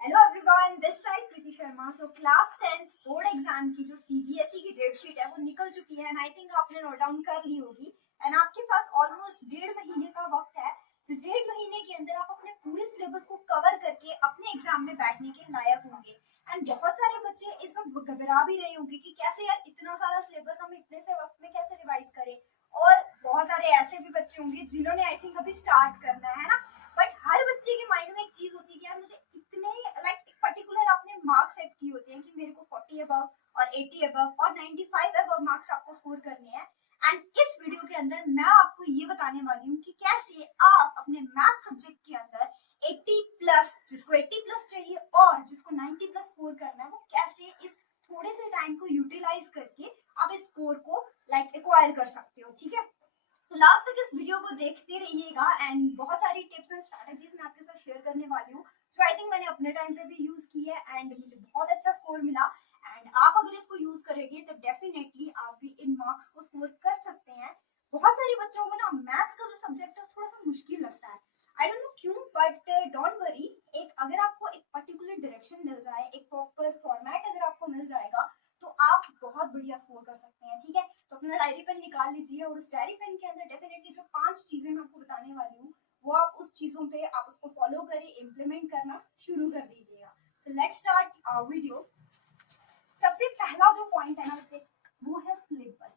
Hello everyone, this side Preeti Sharma. So class 10th board exam की जो CBSE की date sheet है वो निकल चुकी है एंड आई थिंक आपने नोट डाउन कर ली होगी। एंड आपके पास ऑलमोस्ट 1.5 महीने का वक्त है। जिस 1.5 महीने के अंदर आप अपने पूरे सिलेबस को कवर करके अपने एग्जाम में बैठने के लायक होंगे। एंड बहुत सारे बच्चे इस वक्त घबरा भी रहे होंगे कि कैसे यार इतना सारा सिलेबस हम इतने से वक्त में कैसे रिवाइज करें। और बहुत सारे ऐसे भी बच्चे होंगे जिन्होंने आई थिंक अभी स्टार्ट करना है ना। बट हर बच्चे के माइंड में एक चीज होती है कि यार मुझे इतने लाइक पर्टिकुलर आपने मार्क्स सेट किए होते हैं कि मेरे को 40 अबव और 80 अबव और 95 अबव मार्क्स आपको स्कोर करने हैं। एंड इस वीडियो के अंदर मैं आपको ये बताने वाली हूँ कि कैसे आप अपने मैथ सब्जेक्ट के अंदर 80 प्लस, जिसको 80 प्लस चाहिए और जिसको 90 प्लस स्कोर करना है, वो कैसे इस थोड़े से टाइम को यूटिलाइज करके आप इस स्कोर को लाइक एक्वायर कर सकते हो। ठीक है, तो लास्ट तक इस वीडियो को देखते रहिएगा एंड बहुत सारी टिप्स एंड स्ट्रैटेजीज मैं आपके साथ शेयर करने वाली हूँ जो आई थिंक मैंने अपने टाइम पे भी यूज की है एंड मुझे बहुत अच्छा स्कोर मिला। एंड आप अगर इसको यूज करेंगे तो डेफिनेटली आप भी इन मार्क्स को स्कोर कर सकते हैं। बहुत सारे बच्चों को ना मैथ्स का जो सब्जेक्ट है थोड़ा सा मुश्किल लगता है, आई डोंट नो क्यों, बट डोंट वरी। एक अगर आपको एक पर्टिकुलर डायरेक्शन मिल जाए, एक प्रॉपर फॉर्मेट अगर आपको मिल जाएगा तो आप बहुत बढ़िया स्कोर कर सकते हैं। ठीक है, तो अपना डायरी पेन निकाल लीजिए और उस डायरी पेन के अंदर डेफिनेटली जो 5 चीजें मैं आपको बताने वाली हूँ वो आप उस चीजों पे आप उसको फॉलो करें, इम्प्लीमेंट करना शुरू कर दीजिएगा। So let's start video. सबसे पहला जो पॉइंट है ना बच्चे, वो है सिलेबस।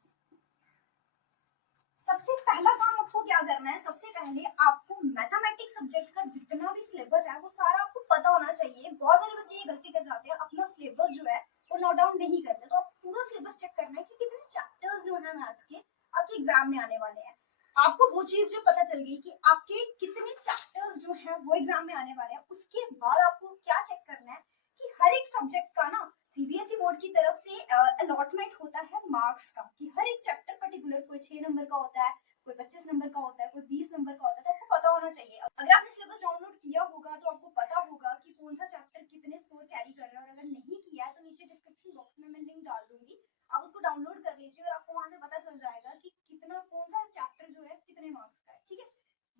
सबसे पहला काम आपको क्या करना है, सबसे पहले आपको मैथमेटिक्स सब्जेक्ट का जितना भी सिलेबस है वो सारा आपको पता होना चाहिए। बहुत सारे बच्चे ये गलती कर जाते हैं, अपना सिलेबस जो है वो नोट डाउन नहीं करते। तो आप पूरा सिलेबस चेक करना है कि कितने चैप्टर्स जो है मैथ्स के आपके एग्जाम में आने वाले हैं। आपको वो चीज जो पता चल गई कि आपके कितने चैप्टर्स जो है वो एग्जाम में आने वाले हैं, उसके बाद आपको क्या चेक करना है कि हर एक सब्जेक्ट का ना सीबीएसई बोर्ड की तरफ से अलॉटमेंट होता है मार्क्स का, कि हर एक चैप्टर पर्टिकुलर कोई 6 नंबर का होता है, कोई 25 नंबर का होता है, कोई 20 नंबर का होता है। तो आपको पता होना चाहिए, अगर आपने सिलेबस डाउनलोड किया होगा तो आपको पता होगा कि कौन सा चैप्टर कितने स्कोर कैरी कर रहा है। और अगर नहीं किया है तो नीचे डिस्क्रिप्शन बॉक्स में मैं लिंक डाल दूंगी, आप उसको डाउनलोड कर लीजिए और आपको वहां से पता चल जाएगा कि कितना कौन सा चैप्टर जो है कितने मार्क्स का है। ठीक है,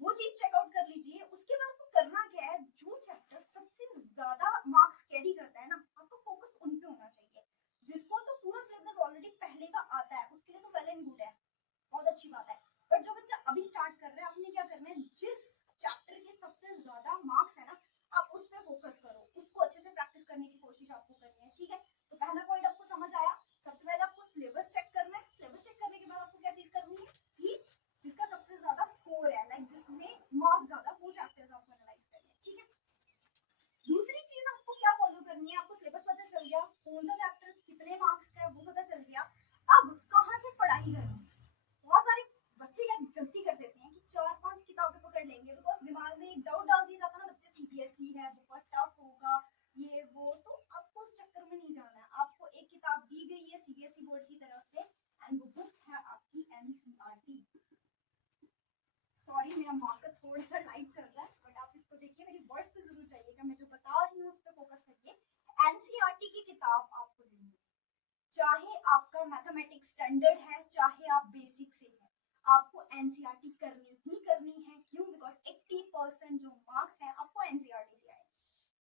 वो चीज चेकआउट कर लीजिए। उसके बाद आपको करना क्या है, जो चैप्टर सबसे ज्यादा मार्क्स कैरी करता है ना, आपको फोकस उन पे होना चाहिए। जिसको तो पूरा सिलेबस ऑलरेडी पहले का आता है उसके लिए तो वेल एंड गुड है, बहुत अच्छी बात है। पर जो बच्चा अभी स्टार्ट कर रहा है, आपने क्या करना है, जिस चैप्टर के सबसे ज्यादा मार्क्स है ना, आप उस पर फोकस करो, उसको अच्छे से प्रैक्टिस करने की कोशिश आपको करनी है। ठीक है, तो पहला पॉइंट आपको समझ आया। सबसे पहले आपको सिलेबस चेक करना है। सिलेबस चेक करने के बाद आपको क्या चीज करनी है कि जिसका सबसे ज्यादा स्कोर है, लाइक जिसमें मार्क्स ज्यादा, वो चैप्टर्स आपको एनालाइज करने हैं। ठीक है, दूसरी चीज आपको क्या फॉलो करनी है, आपको सिलेबस पता चल गया, कौन सा चैप्टर कितने मार्क्स का है वो पता चल गया। अब कहाँ से पढ़ाई करनी। बहुत सारे बच्चे क्या गलती कर देते हैं कि 4-5 किताबें पकड़ लेंगे, बिकॉज दिमाग में एक डाउट डाल दिया जाता है ना, बच्चे सीबीएसई है बहुत टफ होगा ये वो। तो आपको उस चक्कर में नहीं जाना है। आपको एक किताब दी गई है सीबीएसई बोर्ड की तरफ से एंड वो बुक है आपकी एनसीईआरटी। सॉरी मेरा मार्कर थोड़ा सा लाइट चल रहा है, बट आप इसको देखिए, मेरी वॉइस पे जरूर चाहिएगा, मैं जो बता रही हूँ उस पर फोकस करिए। एनसीईआरटी की किताब आपको लेनी है, चाहे आपका मैथमेटिक्स स्टैंडर्ड है चाहे आप बेसिक से है, आपको एनसीईआरटी करनी ही करनी है। क्यों? बिकॉज 80% जो मार्क्स है आपको एनसीईआरटी से आए,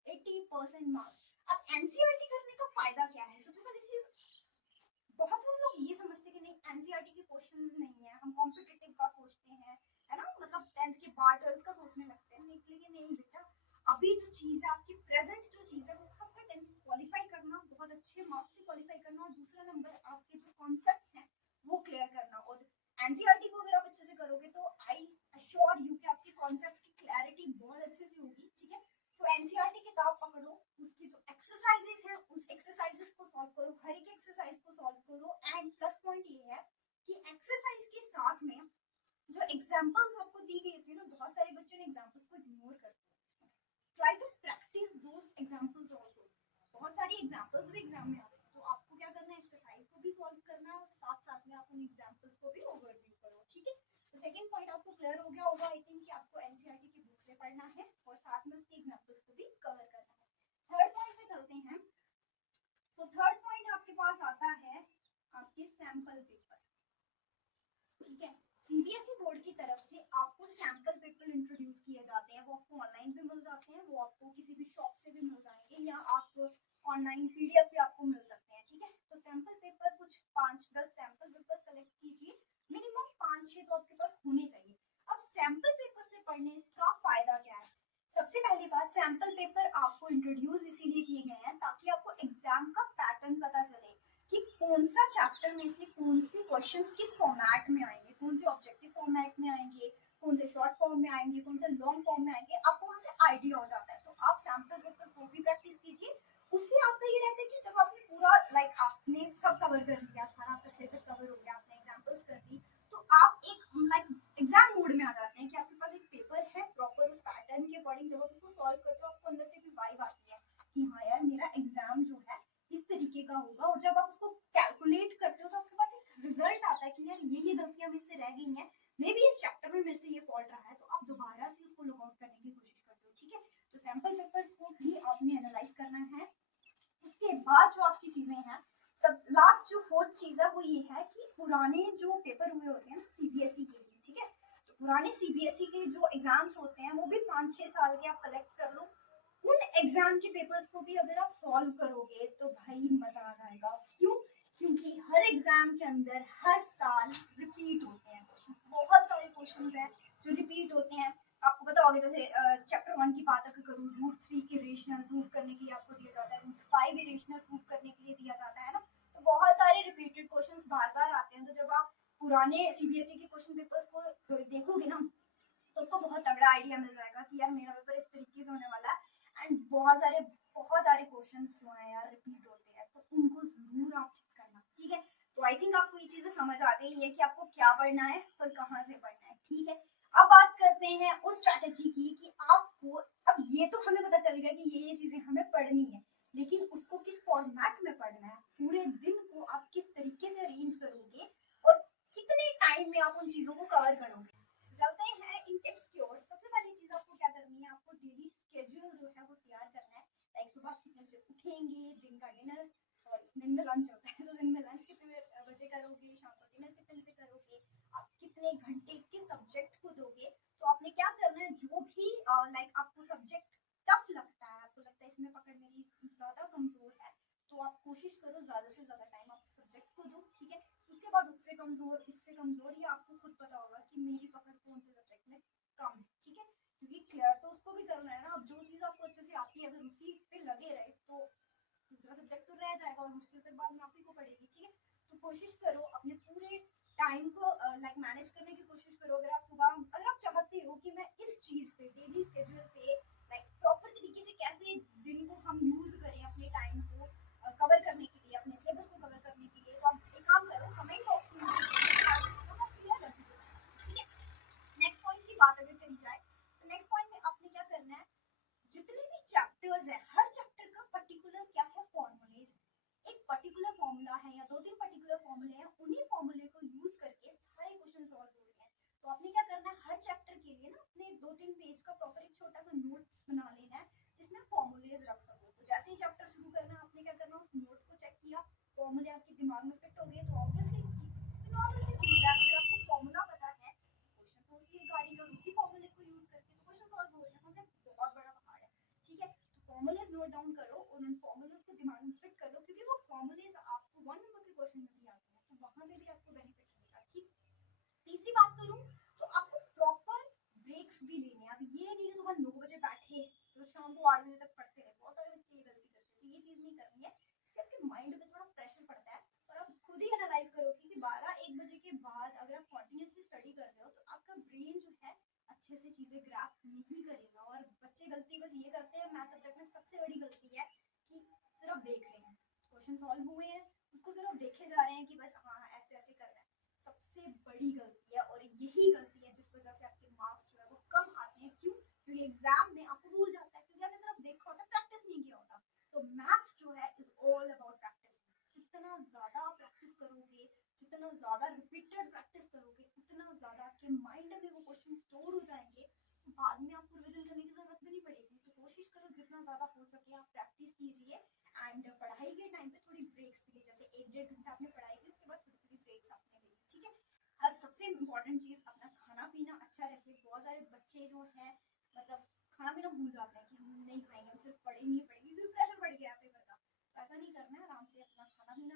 80% मार्क्स। अब एनसीईआरटी करने का फायदा क्या है? सबसे पहली चीज, बहुत सारे लोग ये समझते कि नहीं एनसीईआरटी के क्वेश्चंस नहीं है, हम कॉम्पिटिटिव का सोचते हैं, है ना, मतलब 10th के बाद 12th का सोचने लगते हैं। लेकिन नहीं बेटा, अभी जो चीज है आपकी प्रेजेंट जो चीज है वो आपका 10th क्वालिफाई करना, बहुत अच्छे मार्क्स से क्वालिफाई करना, और दूसरा नंबर आपके जो कॉन्सेप्ट्स हैं वो क्लियर करना। और एनसीईआरटी को अगर आप अच्छे से करोगे तो आई अश्योर यू कि आपके कॉन्सेप्ट्स की क्लैरिटी बहुत अच्छे से होगी। ठीक है, तो एनसीईआरटी किताब पकड़ो, उसकी जो एक्सरसाइजेस हैं उस एक्सरसाइजेस को सॉल्व करो, हर एक एक्सरसाइज को सॉल्व करो। एंड प्लस पॉइंट ये है कि एक्सरसाइज के साथ में जो एग्जांपल्स आपको दी गई थी ना, बहुत सारे बच्चों ने एग्जांपल्स को इग्नोर कर दिया। Try to practice those examples also. बहुत सारी एग्जांपल्स भी एग्जाम में आते हैं, तो आपको क्या करना है, एक्सरसाइज को भी सॉल्व करना है और साथ साथ में आप उन एग्जांपल्स को भी ओवरव्यू करो। ठीक है, तो सेकंड पॉइंट आपको क्लियर हो गया होगा आई थिंक कि आपको एनसीईआरटी की बुक से पढ़ना है और साथ में उसके एग्जांपल्स को भी कवर करना है। थर्ड पॉइंट पे चलते हैं। सो थर्ड पॉइंट आपके पास आता है आपके सैंपल पेपर। ठीक है, सीबीएसई बोर्ड की तरफ से आपको सैंपल पेपर इंट्रोड्यूस किए जाते हैं, वो आपको ऑनलाइन भी मिल जाते हैं, वो आपको किसी भी शॉप से भी मिल जाएंगे, ऑनलाइन पीडीएफ भी आपको मिल सकते हैं, ठीक है। तो सैंपल पेपर कुछ 5-10 सैंपल पेपर कलेक्ट कीजिए, मिनिमम 5-6 तो आपके पास होने चाहिए। अब सैंपल पेपर से पढ़ने का फायदा क्या है? सबसे पहली बात, सैंपल पेपर आपको इंट्रोड्यूस इसीलिए किए गए हैं ताकि आपको एग्जाम का पैटर्न पता चले कि कौन सा चैप्टर में से कौन से क्वेश्चंस किस फॉर्मेट में आएंगे, कौन से ऑब्जेक्टिव फॉर्मेट में आएंगे, कौन से शॉर्ट फॉर्म में आएंगे, कौन से लॉन्ग फॉर्म में आएंगे, आपको वहां से आइडिया हो जाता है। तो आप सैंपल पेपर को भी प्रैक्टिस कीजिए। उससे आपका ये रहता है कि जब आपने पूरा आपने सब कवर कर लिया, सारा आपका सिलेबस कवर हो गया, आपने एग्जांपल्स कर दी, तो आप एक एग्जाम मोड में आ जाते हैं कि आपके पास एक पेपर है प्रॉपर उस पैटर्न के अकॉर्डिंग। जब आप उसको सॉल्व करते हो आपको अंदर से भी वाइब आती है कि हाँ यार मेरा एग्जाम जो है इस तरीके का होगा। और जब आप उसको कैलकुलेट करते हो तो आपके पास एक रिजल्ट आता है कि यार ये गलतियां मेरे से रह गई हैं, मे बी इस चैप्टर में मेरे से ये फॉल्ट रहा है, तो आप दोबारा से उसको लॉग आउट करने की कोशिश करते हो, ठीक है। तो सैंपल पेपर्स को भी आपने एनालाइज करना है। उसके बाद जो आपकी चीजें हैं, सब लास्ट जो फोर्थ चीज है वो ये है कि पुराने जो पेपर हुए होते हैं सीबीएसई के लिए, ठीक है, तो पुराने सीबीएसई के जो एग्जाम्स होते हैं वो भी 5-6 साल के आप कलेक्ट कर लो। उन एग्जाम के पेपर्स को भी अगर आप सॉल्व करोगे तो भाई मजा आ जाएगा। क्यों? क्योंकि हर एग्जाम के अंदर हर साल रिपीट होते हैं, बहुत सारे क्वेश्चंस हैं जो रिपीट होते हैं। आपको पता होगा, जैसे चैप्टर 1 की बात अगर करूँ, रूट 3 के रेशनल प्रूव करने के लिए आपको दिया जाता है, रूट 5 रेशनल प्रूव करने के लिए दिया जाता है ना। तो बहुत सारे रिपीटेड क्वेश्चंस बार बार आते हैं। तो जब आप पुराने सीबीएसई के क्वेश्चन पेपर्स को देखोगे ना तो आपको बहुत तगड़ा आइडिया मिल जाएगा कि यार मेरा पेपर इस तरीके से होने वाला है। एंड बहुत सारे क्वेश्चंस जो है यार रिपीट होते हैं, तो उनको जरूर आप चेक करना, ठीक है। तो आई थिंक आपको ये चीजें समझ आ गई है कि आपको क्या पढ़ना है और कहाँ से पढ़ना है, ठीक है। अब बात करते हैं उस स्ट्रैटेजी की कि आपको, अब ये तो हमें पता चल गया कि ये चीजें हमें पढ़नी है, लेकिन उसको किस फॉर्मेट में पढ़ना है, पूरे दिन को आप किस तरीके से अरेंज करोगे और कितने टाइम में आप उन चीजों को कवर करोगे। चलते हैं इन टिप्स की ओर। सबसे पहली चीज आपको क्या करनी है, आपको डेली स्केड्यूल जो है वो तैयार करना है। लाइक सुबह कितने बजे उठेंगे, दिन का डिनर, सॉरी दिन में लंच होता है, तो दिन में लंच कितने बजे करोगे, शाम को डिनर कितने बजे करोगे, आप कितने घंटे किस सब्जेक्ट को दोगे। तो आपने क्या करना है, जो भी आपको सब्जेक्ट टफ लगता है, आपको लगता है इसमें पकड़ मेरी ज्यादा कमजोर है, तो आप कोशिश करो ज्यादा से ज्यादा टाइम आप सब्जेक्ट को दो, ठीक है। उसके बाद उससे कमजोर या आपको खुद पता होगा कि मेरी पकड़ कौन से सब्जेक्ट में कम है, ठीक है। क्योंकि क्लियर तो उसको भी करना है ना। अब जो चीज आपको अच्छे से आती है अगर उसी पे लगे रहे तो दूसरा सब्जेक्ट तो रह जाएगा और मुश्किल फिर बाद में आप ही को पड़ेगी, ठीक है। तो कोशिश करो अपने पूरे टाइम को मैनेज करने की कोशिश करो। अगर आप चाहते हो कि मैं इस चीज पे डेली स्केड्यूल पे प्रॉपर तरीके से कैसे दिन को हम यूज करें अपने टाइम को कवर करने के लिए, अपने सिलेबस को कवर करने के लिए, तो आप एक काम करो, कमेंट बॉक्स में ठीक है। नेक्स्ट पॉइंट की बात अगर करी जाए तो नेक्स्ट पॉइंट में आपने क्या करना है, जितने भी चैप्टर्स है हर चैप्टर का पर्टिकुलर क्या है फॉर्मूलेज, एक पर्टिकुलर फॉर्मूला है या 2-3 पर्टिकुलर फॉर्मूले हैं, उन्हीं फॉर्मूले को यूज करके सारे क्वेश्चन सॉल्व हो रहे हैं। तो आपने क्या करना है, हर चैप्टर के लिए ना अपने 2-3 पेज का प्रॉपर एक छोटा सा नोट्स बना लेना है जिसमें फॉर्मूलेज रख सको। तो जैसे ही चैप्टर शुरू करना है आपने क्या करना, उस नोट को चेक किया, फॉर्मूले आपके दिमाग में फिट हो गए, तो ऑब्वियसली नॉर्मल सी चीज है, अगर आपको फॉर्मूला पता है क्वेश्चन तो उसी रिगार्डिंग और उसी फॉर्मूले को यूज करके तो क्वेश्चन सॉल्व हो रहे हैं, मतलब बहुत बड़ा पहाड़ है, ठीक है। तो फॉर्मूलेज नोट डाउन करो और उन फॉर्मूलेज को दिमाग में फिट कर लो, क्योंकि वो फॉर्मूलेज आपको 1 नंबर के क्वेश्चन में भी आते हैं, तो वहां में भी आपको बेनिफिट मिलेगा, ठीक। तीसरी बात करूं तो आपको प्रॉपर ब्रेक्स भी लेने हैं। अब ये नहीं सुबह 9 बजे बैठे तो शाम को 8 बजे तक पढ़ते रहे, बहुत सारे बच्चे ये गलती करते हैं, तो ये चीज नहीं करनी है। इससे आपके माइंड पे थोड़ा प्रेशर पड़ता है और आप खुद ही एनालाइज करो कि 12-1 बजे के बाद अगर आप कंटिन्यूअसली स्टडी कर रहे हो तो आपका ब्रेन जो है अच्छे से चीजें ग्रैस्प नहीं करेगा। और बच्चे गलती बस ये करते हैं, मैथ सब्जेक्ट में सबसे बड़ी गलती है कि सिर्फ देख रहे हैं, क्वेश्चन सॉल्व हुए हैं उसको सिर्फ देखे जा रहे हैं कि बस हाँ ऐसे ऐसे कर रहे हैं, सबसे बड़ी गलती है। और यही गलती है जिस वजह से आपके मार्क्स जो है वो कम आते हैं। क्यों? क्योंकि एग्जाम में आपको भूल जाता है, क्योंकि आपने सिर्फ देखा होता है, प्रैक्टिस नहीं किया होता। तो मैथ्स जो है इज ऑल अबाउट प्रैक्टिस। जितना ज्यादा प्रैक्टिस करोगे, जितना ज्यादा रिपीटेड प्रैक्टिस करोगे, उतना ज्यादा आपके माइंड में वो क्वेश्चन स्टोर हो जाएंगे, तो बाद में आपको रिविजन करने की जरूरत भी नहीं पड़ेगी। तो कोशिश करो जितना ज्यादा हो सके आप प्रैक्टिस कीजिए एंड पढ़ाई के टाइम पे थोड़ी ब्रेक्स भी, जैसे 1-1.5 घंटा आपने पढ़ाई की उसके बाद थोड़ी थोड़ी ब्रेक्स आपने ली, ठीक है। अब सबसे इम्पोर्टेंट चीज अपना खाना पीना अच्छा रखे। बहुत सारे बच्चे जो है मतलब खाना पीना भूल जाते हैं कि हम नहीं खाएंगे, हम सिर्फ पढ़ेंगे ही पढ़ेंगे क्योंकि प्रेशर बढ़ गया पेपर का। तो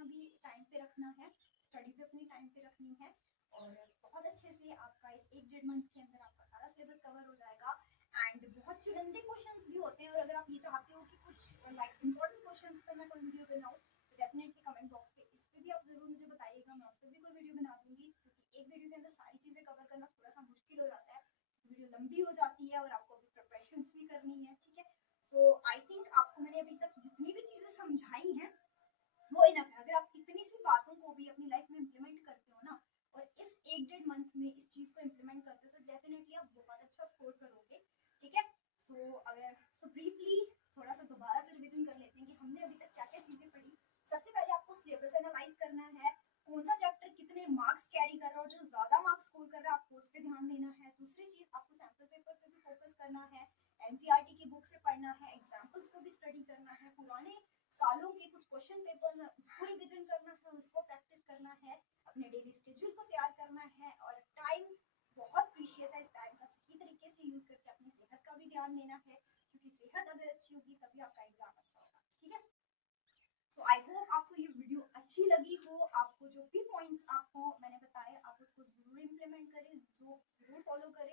भी टाइम पे रखना है, स्टडी भी अपनी टाइम पे रखनी है, और बहुत अच्छे से आपका इस 1-1.5 मंथ के अंदर आपका सारा सिलेबस कवर हो जाएगा। एंड बहुत चुनिंदे क्वेश्चंस भी होते हैं, और अगर आप ये चाहते हो कि कुछ लाइक इंपॉर्टेंट क्वेश्चंस पर मैं कोई वीडियो बनाऊँ, तो डेफिनेटली कमेंट बॉक्स पे इस पे भी आप जरूर मुझे बताइएगा, मैं उस पर भी कोई वीडियो बना दूंगी, क्योंकि एक वीडियो के अंदर सारी चीजें कवर करना थोड़ा सा मुश्किल हो जाता है, वीडियो लंबी हो जाती है और आपको अभी प्रिपरेशंस भी करनी है, ठीक है। सो आई थिंक आपको मैंने अभी तक जितनी भी चीजें समझाई हैं वो इनफ है। अगर आप इतनी सी बातों को भी अपनी लाइफ में इम्प्लीमेंट करते हो ना, और इस 1-1.5 मंथ में इस चीज को इम्प्लीमेंट करते हो, तो डेफिनेटली आप बहुत अच्छा स्कोर करोगे, ठीक है। सो ब्रीफली थोड़ा सा दोबारा से रिवीजन कर लेते हैं कि हमने अभी तक क्या क्या चीजें पढ़ी। सबसे पहले आपको सिलेबस एनालाइज करना है, कौन सा चैप्टर कितने मार्क्स कैरी कर रहा है, और जो ज्यादा मार्क्स स्कोर कर रहा है आपको उस पर ध्यान देना है। दूसरी चीज, आपको सैम्पल पेपर पे भी फोकस करना है, एनसीईआरटी की बुक से पढ़ना है, एग्जाम्पल्स को भी स्टडी करना है, पुराने सालों के कुछ क्वेश्चन पेपर है उसको रिवीजन करना है, उसको प्रैक्टिस करना है, अपने डेली स्केड्यूल को तैयार करना है, और टाइम बहुत प्रीशियस है, इस टाइम का सही तरीके से यूज करके अपनी सेहत का भी ध्यान देना है, क्योंकि सेहत अगर अच्छी होगी तभी आपका एग्जाम अच्छा होगा, ठीक है। सो आई होप आपको ये वीडियो अच्छी लगी हो, आपको जो भी पॉइंट्स आपको मैंने बताए आप उसको जरूर इम्प्लीमेंट करें, जो जरूर फॉलो करें।